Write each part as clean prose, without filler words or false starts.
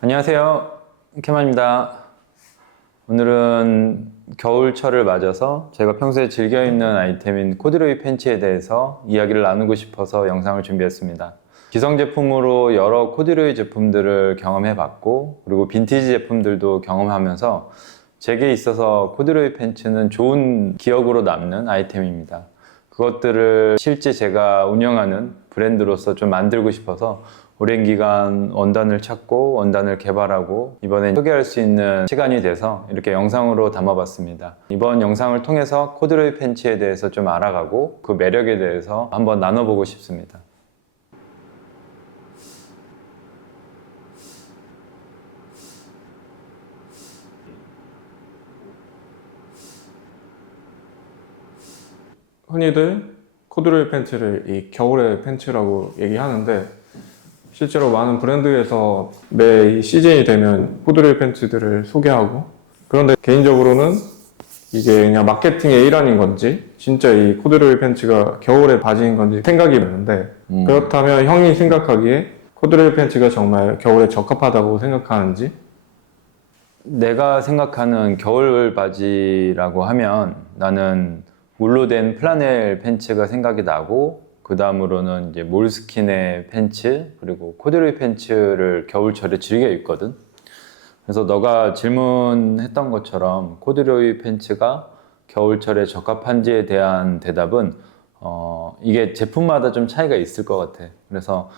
안녕하세요. 케만입니다. 오늘은 겨울철을 맞아서 제가 평소에 즐겨 입는 아이템인 코듀로이 팬츠에 대해서 이야기를 나누고 싶어서 영상을 준비했습니다. 기성 제품으로 여러 코듀로이 제품들을 경험해 봤고, 그리고 빈티지 제품들도 경험하면서 제게 있어서 코듀로이 팬츠는 좋은 기억으로 남는 아이템입니다. 그것들을 실제 제가 운영하는 브랜드로서 좀 만들고 싶어서 오랜 기간 원단을 찾고 원단을 개발하고 이번에 소개할 수 있는 시간이 돼서 이렇게 영상으로 담아봤습니다. 이번 영상을 통해서 코듀로이 팬츠에 대해서 좀 알아가고 그 매력에 대해서 한번 나눠보고 싶습니다. 흔히들 코듀로이 팬츠를 이 겨울의 팬츠라고 얘기하는데, 실제로 많은 브랜드에서 매 시즌이 되면 코듀로이 팬츠들을 소개하고, 그런데 개인적으로는 이게 그냥 마케팅의 일환인 건지 진짜 이 코듀로이 팬츠가 겨울의 바지인 건지 생각이 드는데, 그렇다면 형이 생각하기에 코듀로이 팬츠가 정말 겨울에 적합하다고 생각하는지? 내가 생각하는 겨울 바지라고 하면 나는 울로 된 플라넬 팬츠가 생각이 나고, 그 다음으로는 이제 몰스킨의 팬츠, 그리고 코듀로이 팬츠를 겨울철에 즐겨 입거든. 그래서 너가 질문했던 것처럼 코듀로이 팬츠가 겨울철에 적합한지에 대한 대답은 이게 제품마다 좀 차이가 있을 것 같아. 그래서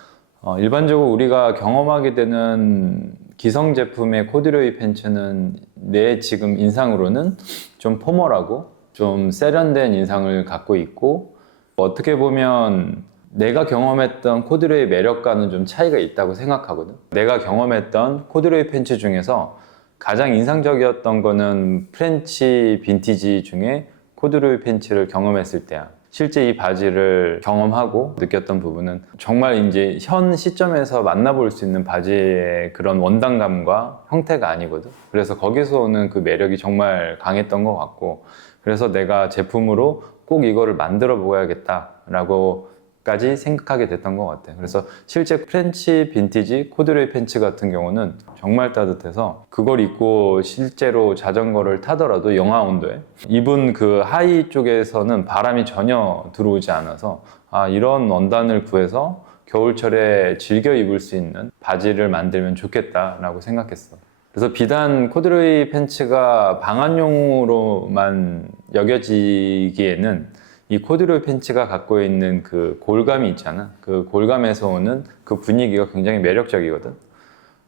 일반적으로 우리가 경험하게 되는 기성 제품의 코듀로이 팬츠는 내 지금 인상으로는 좀 포멀하고 좀 세련된 인상을 갖고 있고, 어떻게 보면 내가 경험했던 코듀로이 매력과는 좀 차이가 있다고 생각하거든. 내가 경험했던 코듀로이 팬츠 중에서 가장 인상적이었던 거는 프렌치 빈티지 중에 코듀로이 팬츠를 경험했을 때야. 실제 이 바지를 경험하고 느꼈던 부분은 정말 이제 현 시점에서 만나볼 수 있는 바지의 그런 원단감과 형태가 아니거든. 그래서 거기서 오는 그 매력이 정말 강했던 것 같고, 그래서 내가 제품으로 꼭 이거를 만들어 보아야겠다라고 까지 생각하게 됐던 것 같아. 그래서 실제 프렌치 빈티지 코듀로이 팬츠 같은 경우는 정말 따뜻해서 그걸 입고 실제로 자전거를 타더라도 영하 온도에 입은 그 하의 쪽에서는 바람이 전혀 들어오지 않아서 이런 원단을 구해서 겨울철에 즐겨 입을 수 있는 바지를 만들면 좋겠다라고 생각했어. 그래서 비단 코듀로이 팬츠가 방한용으로만 여겨지기에는 이 코듀로이 팬츠가 갖고 있는 그 골감이 있잖아. 그 골감에서 오는 그 분위기가 굉장히 매력적이거든.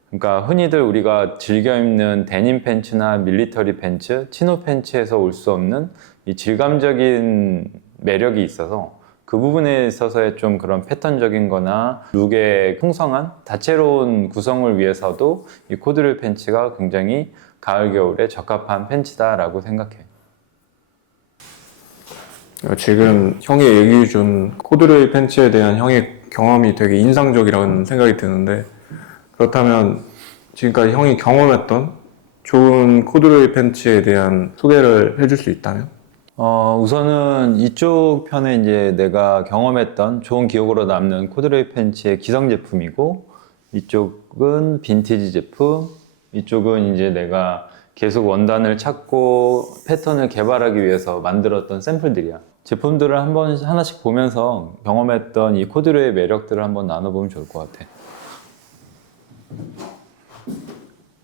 그러니까 흔히들 우리가 즐겨 입는 데님 팬츠나 밀리터리 팬츠, 치노 팬츠에서 올 수 없는 이 질감적인 매력이 있어서 그 부분에 있어서의 좀 그런 패턴적인 거나 룩의 풍성한 다채로운 구성을 위해서도 이 코듀로이 팬츠가 굉장히 가을 겨울에 적합한 팬츠다라고 생각해. 지금 형이 얘기해준 코듀로이 팬츠에 대한 형의 경험이 되게 인상적이라는 생각이 드는데, 그렇다면 지금까지 형이 경험했던 좋은 코듀로이 팬츠에 대한 소개를 해줄 수 있다면? 우선은 이쪽 편에 이제 내가 경험했던 좋은 기억으로 남는 코듀로이 팬츠의 기성 제품이고, 이쪽은 빈티지 제품, 이쪽은 이제 내가 계속 원단을 찾고 패턴을 개발하기 위해서 만들었던 샘플들이야. 제품들을 하나씩 보면서 경험했던 이 코듀로이의 매력들을 한번 나눠보면 좋을 것 같아.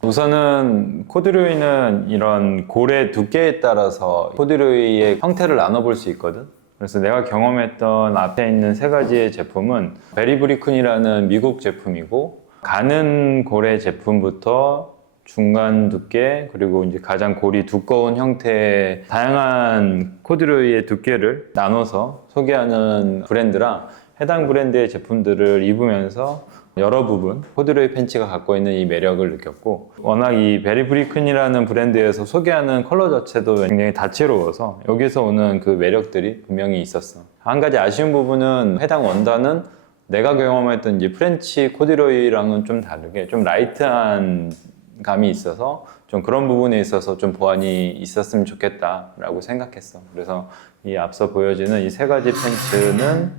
우선은 코듀로이는 이런 골의 두께에 따라서 코듀로이의 형태를 나눠볼 수 있거든. 그래서 내가 경험했던 앞에 있는 세 가지의 제품은 베리브리큰이라는 미국 제품이고, 가는 골의 제품부터 중간 두께, 그리고 이제 가장 골이 두꺼운 형태의 다양한 코듀로이의 두께를 나눠서 소개하는 브랜드라, 해당 브랜드의 제품들을 입으면서 여러 부분 코듀로이 팬츠가 갖고 있는 이 매력을 느꼈고, 워낙 이 베리브리큰이라는 브랜드에서 소개하는 컬러 자체도 굉장히 다채로워서 여기서 오는 그 매력들이 분명히 있었어. 한 가지 아쉬운 부분은 해당 원단은 내가 경험했던 이제 프렌치 코듀로이랑은 좀 다르게 좀 라이트한 감이 있어서 좀 그런 부분에 있어서 좀 보완이 있었으면 좋겠다라고 생각했어. 그래서 이 앞서 보여지는 이 세 가지 팬츠는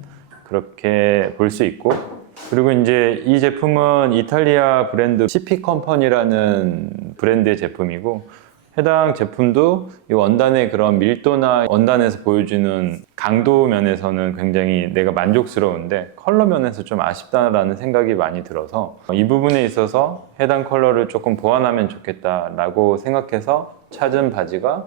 그렇게 볼 수 있고, 그리고 이제 이 제품은 이탈리아 브랜드 CP 컴퍼니라는 브랜드의 제품이고, 해당 제품도 이 원단의 그런 밀도나 원단에서 보여주는 강도 면에서는 굉장히 내가 만족스러운데, 컬러 면에서 좀 아쉽다라는 생각이 많이 들어서 이 부분에 있어서 해당 컬러를 조금 보완하면 좋겠다라고 생각해서 찾은 바지가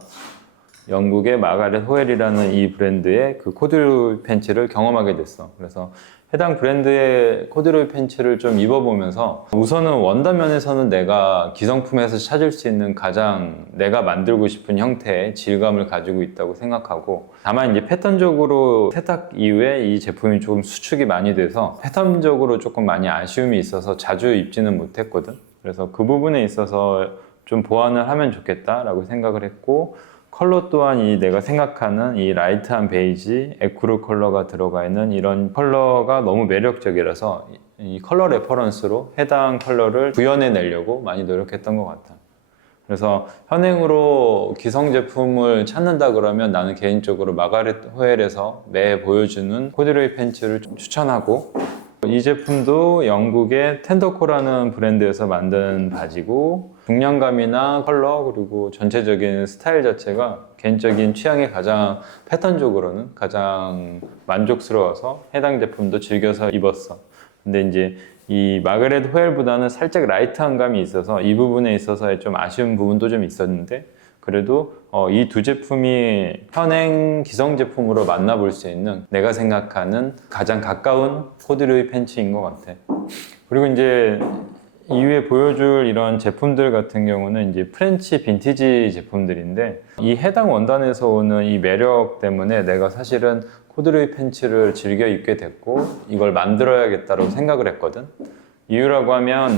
영국의 마가렛 호엘이라는 이 브랜드의 그 코듀로이 팬츠를 경험하게 됐어. 그래서 해당 브랜드의 코듀로이 팬츠를 좀 입어보면서, 우선은 원단 면에서는 내가 기성품에서 찾을 수 있는 가장 내가 만들고 싶은 형태의 질감을 가지고 있다고 생각하고, 다만 이제 패턴적으로 세탁 이후에 이 제품이 조금 수축이 많이 돼서 패턴적으로 조금 많이 아쉬움이 있어서 자주 입지는 못했거든. 그래서 그 부분에 있어서 좀 보완을 하면 좋겠다라고 생각을 했고, 컬러 또한 이 내가 생각하는 이 라이트한 베이지, 에쿠르 컬러가 들어가 있는 이런 컬러가 너무 매력적이라서 이 컬러 레퍼런스로 해당 컬러를 구현해 내려고 많이 노력했던 것 같아. 그래서 현행으로 기성 제품을 찾는다 그러면 나는 개인적으로 마가렛 호엘에서 매 보여주는 코듀로이 팬츠를 좀 추천하고, 이 제품도 영국의 텐더코라는 브랜드에서 만든 바지고, 중량감이나 컬러 그리고 전체적인 스타일 자체가 개인적인 취향에 가장 패턴적으로는 가장 만족스러워서 해당 제품도 즐겨서 입었어. 근데 이제 이 마가렛 호엘보다는 살짝 라이트한 감이 있어서 이 부분에 있어서의 좀 아쉬운 부분도 좀 있었는데, 그래도 이 두 제품이 현행 기성 제품으로 만나볼 수 있는 내가 생각하는 가장 가까운 코듀로이 팬츠인 것 같아. 그리고 이제 이후에 보여줄 이런 제품들 같은 경우는 이제 프렌치 빈티지 제품들인데, 이 해당 원단에서 오는 이 매력 때문에 내가 사실은 코듀로이 팬츠를 즐겨 입게 됐고 이걸 만들어야겠다고 생각을 했거든. 이유라고 하면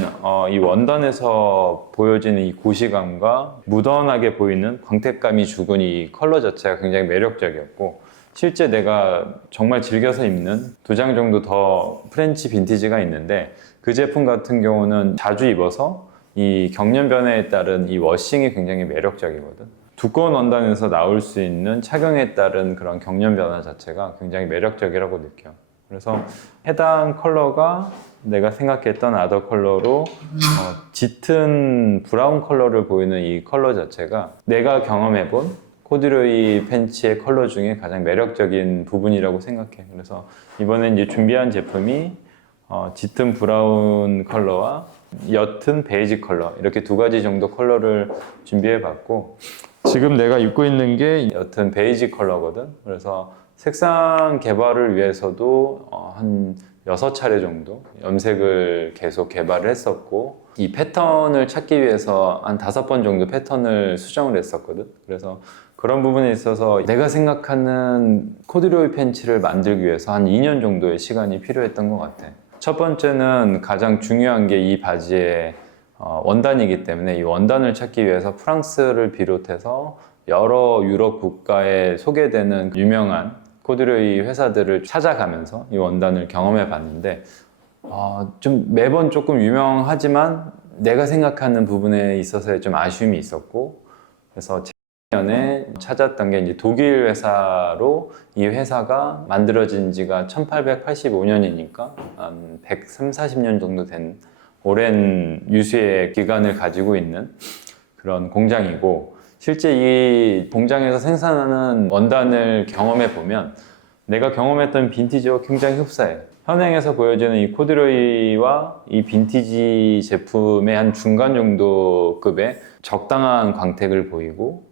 이 원단에서 보여지는 이 고시감과 무던하게 보이는 광택감이 죽은 이 컬러 자체가 굉장히 매력적이었고, 실제 내가 정말 즐겨서 입는 두 장 정도 더 프렌치 빈티지가 있는데, 그 제품 같은 경우는 자주 입어서 이 경련변화에 따른 이 워싱이 굉장히 매력적이거든. 두꺼운 원단에서 나올 수 있는 착용에 따른 그런 경련변화 자체가 굉장히 매력적이라고 느껴. 그래서 해당 컬러가 내가 생각했던 아더 컬러로 짙은 브라운 컬러를 보이는 이 컬러 자체가 내가 경험해본 코듀로이 팬츠의 컬러 중에 가장 매력적인 부분이라고 생각해. 그래서 이번에 이제 준비한 제품이 짙은 브라운 컬러와 옅은 베이지 컬러, 이렇게 두 가지 정도 컬러를 준비해 봤고, 지금 내가 입고 있는 게 옅은 베이지 컬러거든. 그래서 색상 개발을 위해서도 한 6차례 정도 염색을 계속 개발을 했었고, 이 패턴을 찾기 위해서 한 5번 정도 패턴을 수정을 했었거든. 그래서 그런 부분에 있어서 내가 생각하는 코듀로이 팬츠를 만들기 위해서 한 2년 정도의 시간이 필요했던 것 같아. 첫 번째는 가장 중요한 게 이 바지의 원단이기 때문에, 이 원단을 찾기 위해서 프랑스를 비롯해서 여러 유럽 국가에 소개되는 유명한 코듀로이 회사들을 찾아가면서 이 원단을 경험해 봤는데, 좀 매번 조금 유명하지만 내가 생각하는 부분에 있어서의 좀 아쉬움이 있었고, 그래서 작년에 찾았던 게 이제 독일 회사로, 이 회사가 만들어진 지가 1885년이니까 한 130, 40년 정도 된 오랜 유수의 기간을 가지고 있는 그런 공장이고, 실제 이 공장에서 생산하는 원단을 경험해 보면 내가 경험했던 빈티지와 굉장히 흡사해. 현행에서 보여지는 이 코듀로이와 이 빈티지 제품의 한 중간 정도 급의 적당한 광택을 보이고,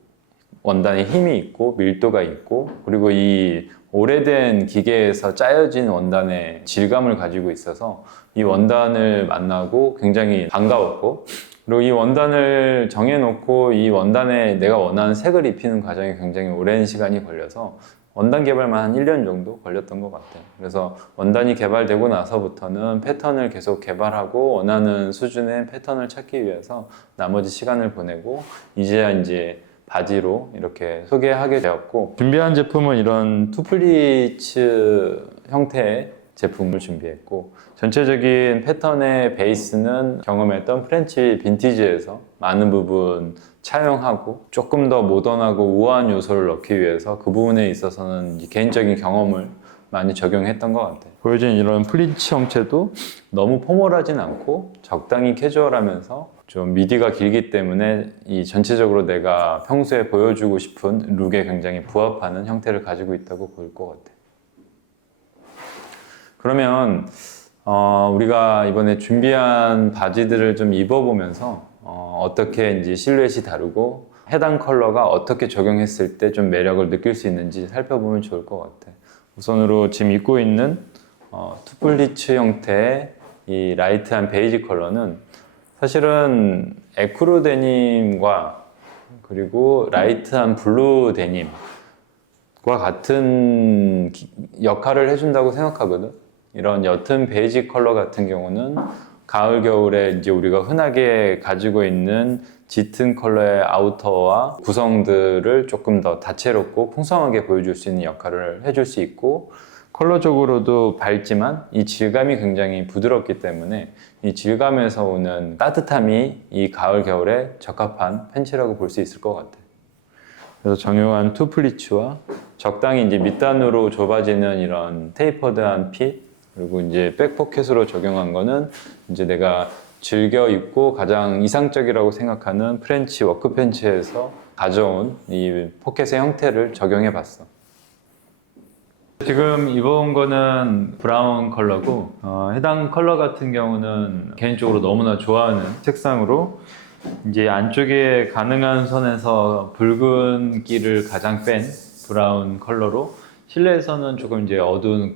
원단에 힘이 있고 밀도가 있고, 그리고 이 오래된 기계에서 짜여진 원단의 질감을 가지고 있어서 이 원단을 만나고 굉장히 반가웠고, 그리고 이 원단을 정해놓고 이 원단에 내가 원하는 색을 입히는 과정이 굉장히 오랜 시간이 걸려서 원단 개발만 한 1년 정도 걸렸던 것 같아요. 그래서 원단이 개발되고 나서부터는 패턴을 계속 개발하고 원하는 수준의 패턴을 찾기 위해서 나머지 시간을 보내고, 이제 바지로 이렇게 소개하게 되었고, 준비한 제품은 이런 투플리츠 형태의 제품을 준비했고, 전체적인 패턴의 베이스는 경험했던 프렌치 빈티지에서 많은 부분 차용하고 조금 더 모던하고 우아한 요소를 넣기 위해서 그 부분에 있어서는 개인적인 경험을 많이 적용했던 것 같아요. 보여진 이런 플리츠 형태도 너무 포멀하진 않고 적당히 캐주얼하면서 좀 미디가 길기 때문에 이 전체적으로 내가 평소에 보여주고 싶은 룩에 굉장히 부합하는 형태를 가지고 있다고 보일 것 같아요. 그러면 우리가 이번에 준비한 바지들을 좀 입어보면서 어떻게 이제 실루엣이 다르고 해당 컬러가 어떻게 적용했을 때 좀 매력을 느낄 수 있는지 살펴보면 좋을 것 같아요. 우선으로 지금 입고 있는 투플리츠 형태의 이 라이트한 베이지 컬러는 사실은 에크로 데님과 그리고 라이트한 블루 데님과 같은 역할을 해준다고 생각하거든. 이런 옅은 베이지 컬러 같은 경우는 가을 겨울에 이제 우리가 흔하게 가지고 있는 짙은 컬러의 아우터와 구성들을 조금 더 다채롭고 풍성하게 보여줄 수 있는 역할을 해줄 수 있고, 컬러적으로도 밝지만 이 질감이 굉장히 부드럽기 때문에 이 질감에서 오는 따뜻함이 이 가을 겨울에 적합한 팬츠라고 볼 수 있을 것 같아요. 그래서 정형한 투플리츠와 적당히 이제 밑단으로 좁아지는 이런 테이퍼드한 핏, 그리고 이제 백포켓으로 적용한 거는 이제 내가 즐겨 입고 가장 이상적이라고 생각하는 프렌치 워크 팬츠에서 가져온 이 포켓의 형태를 적용해 봤어. 지금 입어온 거는 브라운 컬러고, 해당 컬러 같은 경우는 개인적으로 너무나 좋아하는 색상으로, 이제 안쪽에 가능한 선에서 붉은기를 가장 뺀 브라운 컬러로, 실내에서는 조금 이제 어두운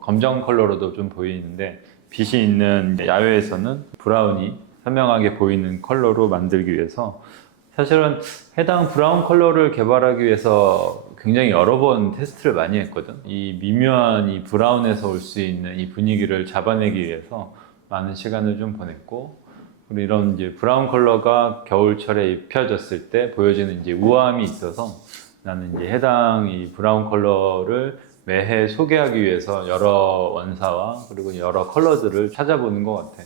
검정 컬러로도 좀 보이는데, 빛이 있는 야외에서는 브라운이 선명하게 보이는 컬러로 만들기 위해서, 사실은 해당 브라운 컬러를 개발하기 위해서 굉장히 여러 번 테스트를 많이 했거든. 이 미묘한 이 브라운에서 올 수 있는 이 분위기를 잡아내기 위해서 많은 시간을 좀 보냈고, 그리고 이런 이제 브라운 컬러가 겨울철에 입혀졌을 때 보여지는 이제 우아함이 있어서 나는 이제 해당 이 브라운 컬러를 매해 소개하기 위해서 여러 원사와 그리고 여러 컬러들을 찾아보는 것 같아.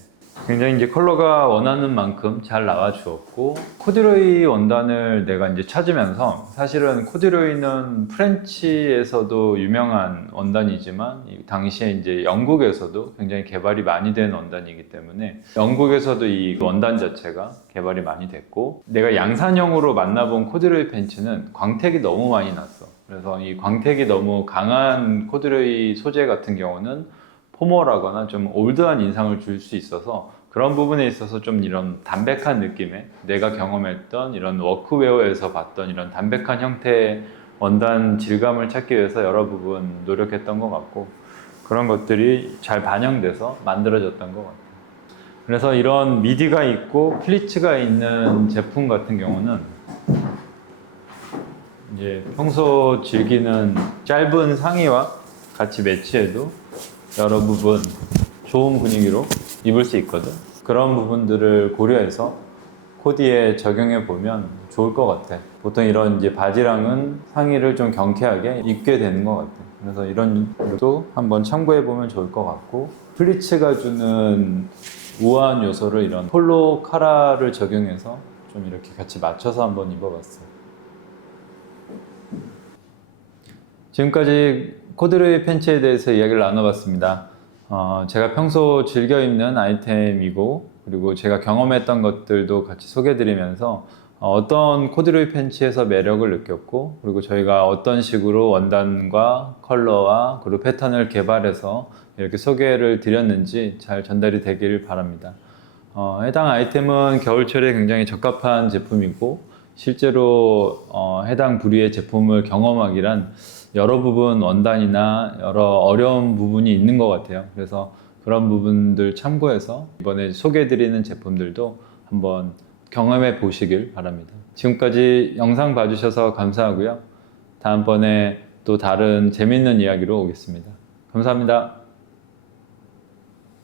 굉장히 이제 컬러가 원하는 만큼 잘 나와 주었고, 코듀로이 원단을 내가 이제 찾으면서, 사실은 코듀로이는 프렌치에서도 유명한 원단이지만 당시에 이제 영국에서도 굉장히 개발이 많이 된 원단이기 때문에 영국에서도 이 원단 자체가 개발이 많이 됐고, 내가 양산형으로 만나본 코듀로이 팬츠는 광택이 너무 많이 났어. 그래서 이 광택이 너무 강한 코듀로이 소재 같은 경우는 포멀하거나 좀 올드한 인상을 줄 수 있어서, 그런 부분에 있어서 좀 이런 담백한 느낌의, 내가 경험했던 이런 워크웨어에서 봤던 이런 담백한 형태의 원단 질감을 찾기 위해서 여러 부분 노력했던 것 같고, 그런 것들이 잘 반영돼서 만들어졌던 것 같아요. 그래서 이런 미디가 있고 플리츠가 있는 제품 같은 경우는 이제 평소 즐기는 짧은 상의와 같이 매치해도 여러 부분 좋은 분위기로 입을 수 있거든. 그런 부분들을 고려해서 코디에 적용해 보면 좋을 것 같아. 보통 이런 이제 바지랑은 상의를 좀 경쾌하게 입게 되는 것 같아. 그래서 이런 것도 한번 참고해 보면 좋을 것 같고, 플리츠가 주는 우아한 요소를 이런 폴로 카라를 적용해서 좀 이렇게 같이 맞춰서 한번 입어봤어요. 지금까지 코듀로이 팬츠에 대해서 이야기를 나눠봤습니다. 제가 평소 즐겨 입는 아이템이고, 그리고 제가 경험했던 것들도 같이 소개해드리면서 어떤 코듀로이 팬츠에서 매력을 느꼈고, 그리고 저희가 어떤 식으로 원단과 컬러와 그리고 패턴을 개발해서 이렇게 소개를 드렸는지 잘 전달이 되길 바랍니다. 해당 아이템은 겨울철에 굉장히 적합한 제품이고, 실제로 해당 부류의 제품을 경험하기란 여러 부분 원단이나 여러 어려운 부분이 있는 것 같아요. 그래서 그런 부분들 참고해서 이번에 소개해드리는 제품들도 한번 경험해 보시길 바랍니다. 지금까지 영상 봐주셔서 감사하고요. 다음번에 또 다른 재밌는 이야기로 오겠습니다. 감사합니다.